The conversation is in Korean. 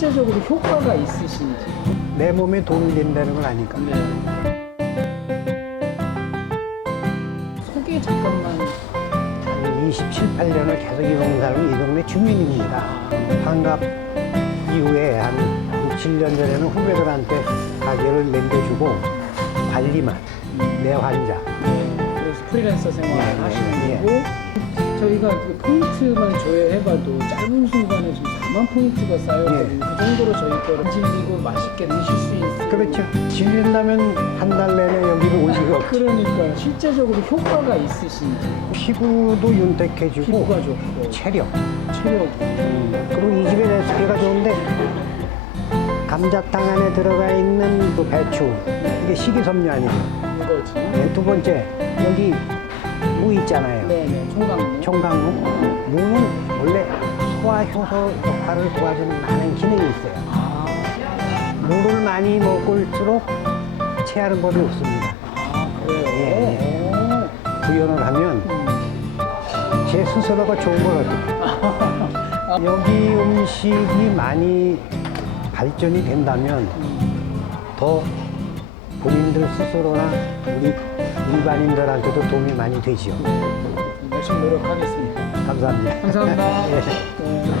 실제적으로 효과가 있으신지. 내 몸에 도움이 된다는 걸 아니까. 네. 소개 잠깐만. 한 27, 8년을 계속 이 동네 살고 이 동네 주민입니다. 환갑 이후에 한 6, 7년 전에는 후배들한테 가게를 남겨주고 관리만, 내 환자. 네. 그래서 프리랜서 생활 예, 예, 하시는 예. 거고 저희가 그 포인트만 조회해봐도 짧은 순간에 지금 4만 포인트가 쌓였거든요. 그 정도로 저희 거를 질리고 맛있게 드실 수 있어요. 그렇죠. 질린다면 한 달 내내 여기를 올 없죠. 그러니까 실제적으로 효과가 있으신지 피부도 윤택해지고 피부가 좋고 체력. 체력이 그리고 이 집의 레시피가 좋은데 감자탕 안에 들어가 있는 그 배추 이게 식이섬유 아니에요. 이거지. 네, 두 번째 여기 무 있잖아요. 네네 총각무. 총각무. 무는 원래 소화 효소 역할을 도와주는 많은 기능이 있어요. 아, 무를 많이 먹을수록 체하는 법이 없습니다. 예, 오. 구현을 하면 음. 제 스스로가 좋은 것 같아요. 여기 음식이 많이 발전이 된다면 더 본인들 스스로나 우리 일반인들한테도 도움이 많이 되죠. 열심히 노력하겠습니다. 감사합니다. 감사합니다. 예. 네.